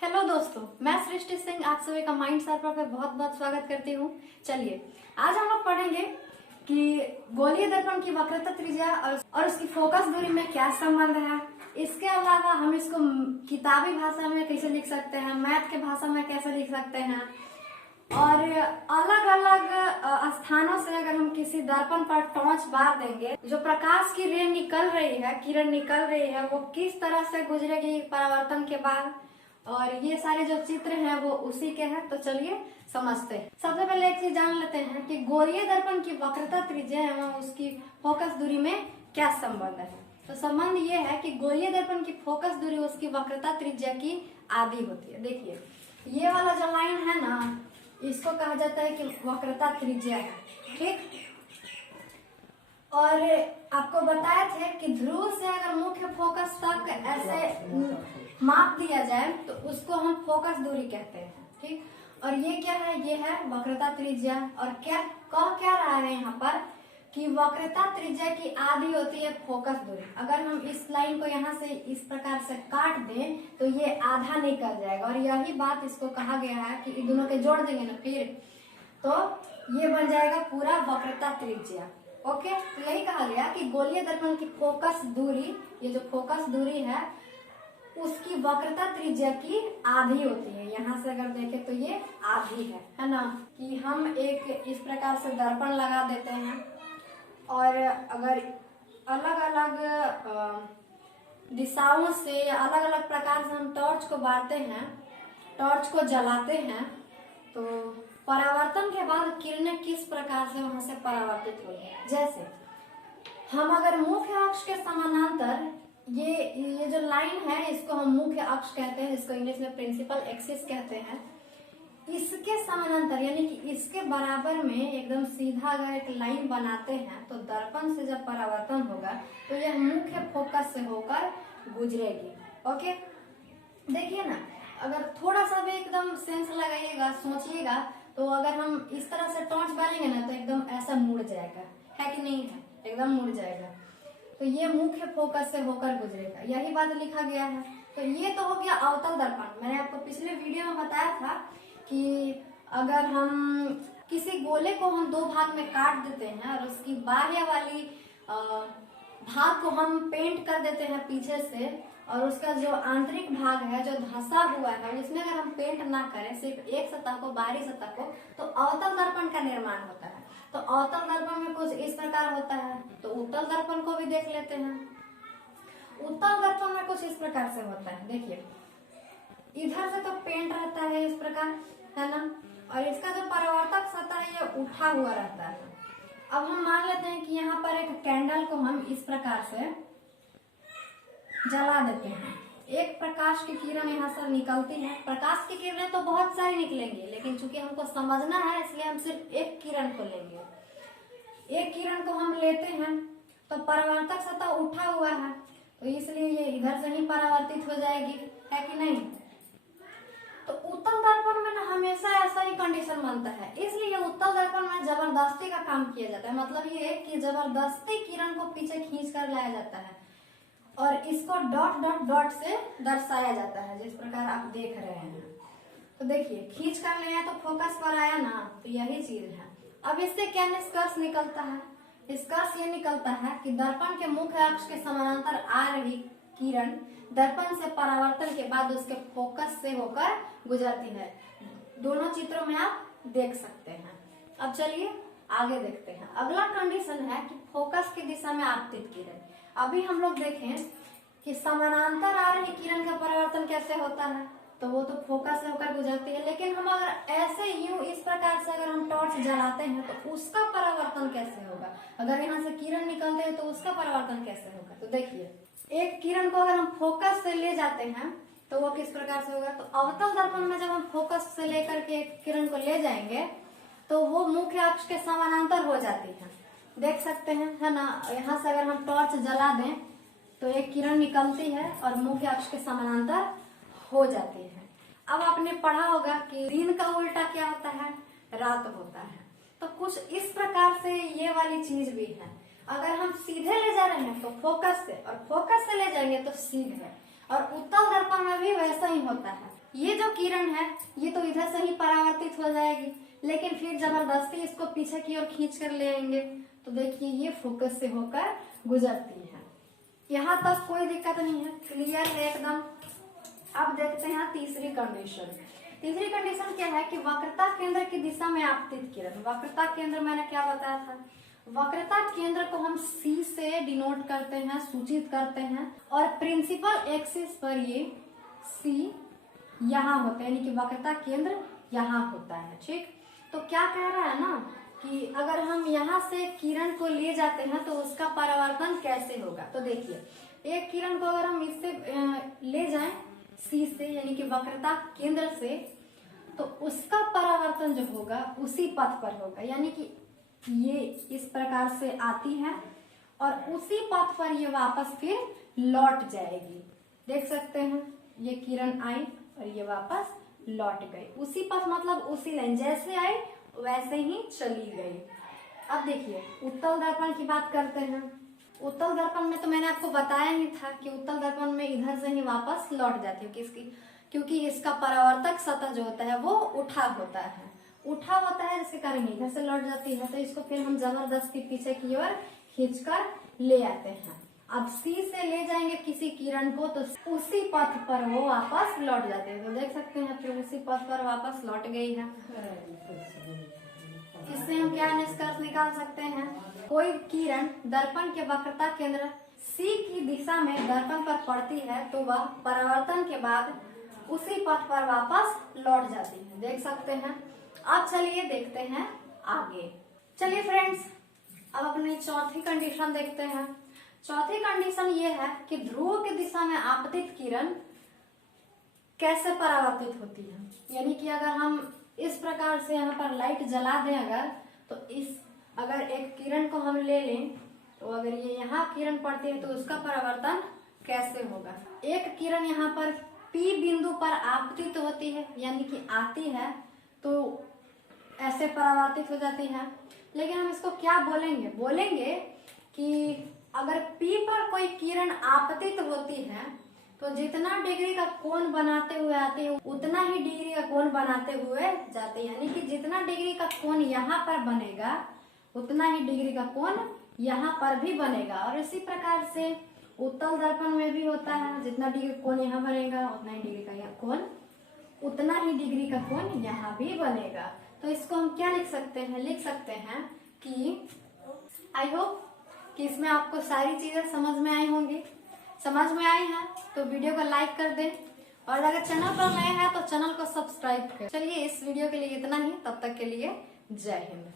Hello दोस्तों, मैं सृष्टि सिंह आप सभी का माइंड सर्वर पे बहुत बहुत स्वागत करती हूँ। चलिए आज हम लोग पढ़ेंगे कि गोलीय दर्पण की वक्रता त्रिज्या और उसकी फोकस दूरी में क्या संबंध है। इसके अलावा हम इसको किताबी भाषा में कैसे लिख सकते हैं, मैथ के भाषा में कैसे लिख सकते हैं, और अलग अलग स्थानों से अगर हम किसी दर्पण पर टॉर्च बार देंगे, जो प्रकाश की रे निकल रही है, किरण निकल रही है, वो किस तरह से गुजरेगी परावर्तन के बाद, और ये सारे जो चित्र हैं वो उसी के हैं। तो चलिए समझते हैं। सबसे पहले एक चीज जान लेते हैं कि गोलीय दर्पण की वक्रता त्रिज्या एवं उसकी फोकस दूरी में क्या संबंध है। तो संबंध ये है कि गोलीय दर्पण की फोकस दूरी उसकी वक्रता त्रिज्या की आधी होती है। देखिए ये वाला जो लाइन है ना, इसको कहा जाता है कि वक्रता त्रिज्या है, ठीक। और आपको बताए थे कि ध्रुव से अगर मुख्य फोकस तक ऐसे माप दिया जाए तो उसको हम फोकस दूरी कहते हैं, ठीक। और ये क्या है, ये है वक्रता त्रिज्या। और क्या कह क्या रहा है यहाँ पर कि वक्रता त्रिज्या की आधी होती है फोकस दूरी। अगर हम इस लाइन को यहाँ से इस प्रकार से काट दें तो ये आधा निकल जाएगा, और यही बात इसको कहा गया है कि इन दोनों के जोड़ देंगे ना फिर तो ये बन जाएगा पूरा वक्रता त्रिज्या। ओके, तो यही कहा गया कि गोलीय दर्पण की फोकस दूरी, ये जो फोकस दूरी है उसकी वक्रता त्रिज्या की आधी होती है। यहाँ से अगर देखें तो ये आधी है ना। कि हम एक इस प्रकार से दर्पण लगा देते हैं और अगर अलग अलग दिशाओं से या अलग अलग प्रकार से हम टॉर्च को बारते हैं, टॉर्च को जलाते हैं, तो परावर्तन के बाद किरणें किस प्रकार से वहां से परावर्तित होगी। जैसे हम अगर मुख्य अक्ष के समानांतर ये जो लाइन है इसको हम मुख्य अक्ष कहते हैं, इसको इंग्लिश में प्रिंसिपल एक्सिस कहते हैं। इसके समानांतर यानी कि इसके बराबर में एकदम सीधा अगर एक लाइन बनाते हैं तो दर्पण से जब परावर्तन होगा तो यह मुख्य फोकस से होकर गुजरेगी। ओके, देखिए ना, अगर थोड़ा सा भी एकदम सेंस लगाइएगा, सोचिएगा, तो अगर हम इस तरह से टॉर्च बालेंगे ना तो एकदम ऐसा मुड़ जाएगा, है कि नहीं है, एकदम मुड़ जाएगा। तो ये मुख्य फोकस से होकर गुजरेगा, यही बात लिखा गया है। तो ये तो हो गया अवतल दर्पण। मैंने आपको पिछले वीडियो में बताया था कि अगर हम किसी गोले को हम दो भाग में काट देते हैं और उसकी बाह्य वाली भाग को हम पेंट कर देते हैं पीछे से, और उसका जो आंतरिक भाग है जो धंसा हुआ है उसमें अगर हम पेंट ना करें, सिर्फ एक सतह को, बाहरी सतह को, तो अवतल दर्पण का निर्माण होता है। तो अवतल दर्पण में कुछ इस प्रकार होता है। तो उत्तल दर्पण को भी देख लेते हैं। उत्तल दर्पण में कुछ इस प्रकार से होता है। देखिए इधर से तो पेंट रहता है इस प्रकार, है ना, और इसका जो परावर्तक सतह है ये उठा हुआ रहता है। अब हम मान लेते हैं कि यहाँ पर एक कैंडल को हम इस प्रकार से जला देते हैं। एक प्रकाश की किरण यहाँ से निकलती है। प्रकाश की किरणें तो बहुत सारी निकलेंगी, लेकिन चूंकि हमको समझना है इसलिए हम सिर्फ एक किरण को लेंगे। एक किरण को हम लेते हैं तो परावर्तक सतह उठा हुआ है, तो इसलिए ये इधर से ही परावर्तित हो जाएगी, है कि नहीं। तो उत्तल दर्पण में ना हमेशा ऐसा ही कंडीशन बनता है, इसलिए उत्तल दर्पण में जबरदस्ती का काम किया जाता है। मतलब ये कि जबरदस्ती किरण को पीछे खींच कर लाया जाता है और इसको डॉट डॉट डॉट से दर्शाया जाता है, जिस प्रकार आप देख रहे हैं। तो देखिए खींच कर ले आए तो फोकस पर आया ना, तो यही चीज है। अब इससे क्या निष्कर्ष निकलता है? निष्कर्ष ये निकलता है कि दर्पण के मुख्य अक्ष के समानांतर आ रही किरण दर्पण से परावर्तन के बाद उसके फोकस से होकर गुजरती है। दोनों चित्रों में आप देख सकते हैं। अब चलिए आगे देखते हैं। अगला कंडीशन है कि फोकस की दिशा में आपतित किरण। अभी हम लोग देखें कि समानांतर आ रही किरण का परावर्तन कैसे होता है, तो वो तो फोकस से होकर गुजरती है। लेकिन हम अगर ऐसे यूं इस प्रकार से अगर हम टॉर्च जलाते हैं तो उसका परावर्तन कैसे होगा। अगर यहाँ से किरण निकलते हैं तो उसका परावर्तन कैसे होगा। तो देखिए एक किरण को अगर हम फोकस से ले जाते हैं तो वो किस प्रकार से होगा। तो अवतल दर्पण में जब हम फोकस से लेकर के किरण को ले जाएंगे तो वो मुख्य अक्ष के समानांतर हो जाती है, देख सकते हैं, है ना। यहाँ से अगर हम टॉर्च जला दें तो एक किरण निकलती है और मुख्य अक्ष के समानांतर हो जाती है। अब आपने पढ़ा होगा कि दिन का उल्टा क्या होता है, रात होता है। तो कुछ इस प्रकार से ये वाली चीज भी है। अगर हम सीधे ले जा रहे हैं तो फोकस से, और फोकस से ले जाएंगे तो सीधे। और उत्तल दर्पण में भी वैसा ही होता है। ये जो किरण है ये तो इधर से ही परावर्तित हो जाएगी, लेकिन फिर जबरदस्ती इसको पीछे की ओर खींच कर ले आएंगे तो देखिए ये फोकस से होकर गुजरती है। यहाँ तक कोई दिक्कत नहीं है, क्लियर है एकदम। अब देखते हैं तीसरी कंडीशन। तीसरी कंडीशन क्या है कि वक्रता केंद्र की दिशा में आपतित किरण। वक्रता केंद्र मैंने क्या बताया था, वक्रता केंद्र को हम C से डिनोट करते हैं, सूचित करते हैं, और प्रिंसिपल एक्सिस पर ये C यहाँ होता है, यानी कि वक्रता केंद्र यहाँ होता है। ठीक, तो क्या कह रहा है ना कि अगर हम यहाँ से किरण को ले जाते हैं तो उसका परावर्तन कैसे होगा। तो देखिए एक किरण को अगर हम इससे ले जाएं C से, यानी कि वक्रता केंद्र से, तो उसका परावर्तन जो होगा उसी पथ पर होगा, यानी कि ये इस प्रकार से आती है और उसी पथ पर ये वापस फिर लौट जाएगी। देख सकते हैं ये किरण आई और ये वापस लौट गई, उसी पथ मतलब उसी लाइन, जैसे आई वैसे ही चली गई। अब देखिए उत्तल दर्पण की बात करते हैं। उत्तल दर्पण में तो मैंने आपको बताया ही था कि उत्तल दर्पण में इधर से ही वापस लौट जाती है, किसकी, क्योंकि इसका परावर्तक सतह जो होता है वो उठा होता है, उठा होता है, जिसके कारण इधर से लौट जाती है। तो इसको फिर हम जबरदस्ती पीछे की ओर खींचकर ले आते हैं। अब C से ले जाएंगे किसी किरण को तो उसी पथ पर वो वापस लौट जाते हैं। तो देख सकते हैं फिर उसी पथ पर वापस लौट गई है। इससे हम क्या निष्कर्ष निकाल सकते हैं, कोई किरण दर्पण के वक्रता केंद्र C की दिशा में दर्पण पर पड़ती है तो वह परावर्तन के बाद उसी पथ पर वापस लौट जाती है। देख सकते हैं। अब चलिए देखते हैं आगे। चलिए फ्रेंड्स अब अपनी चौथी कंडीशन देखते हैं। चौथी कंडीशन ये है कि ध्रुव की दिशा में आपतित किरण कैसे परावर्तित होती है। यानी कि अगर हम इस प्रकार से यहाँ पर लाइट जला दें अगर, तो इस अगर एक किरण को हम ले लें तो अगर ये यहाँ किरण पड़ती है तो उसका परावर्तन कैसे होगा। एक किरण यहाँ पर P बिंदु पर आपतित होती है, यानी कि आती है तो ऐसे परावर्तित हो जाती है। लेकिन हम इसको क्या बोलेंगे, बोलेंगे कि अगर P पर कोई किरण आपतित होती है तो जितना डिग्री का कोण बनाते हुए आती है उतना ही डिग्री का कोण बनाते हुए जाते हैं, यानी कि जितना डिग्री का कोण यहाँ पर बनेगा उतना ही डिग्री का कोण यहाँ पर भी बनेगा। और इसी प्रकार से उत्तल दर्पण में भी होता है, जितना डिग्री कोण यहाँ बनेगा उतना ही डिग्री का कोण, उतना ही डिग्री का कोण यहाँ भी बनेगा। तो इसको हम क्या लिख सकते हैं, लिख सकते हैं कि आई होप कि इसमें आपको सारी चीजें समझ में आई होंगी। समझ में आई है तो वीडियो को लाइक कर दें, और अगर चैनल पर नए हैं तो चैनल को सब्सक्राइब करें। चलिए इस वीडियो के लिए इतना ही, तब तक के लिए जय हिंद।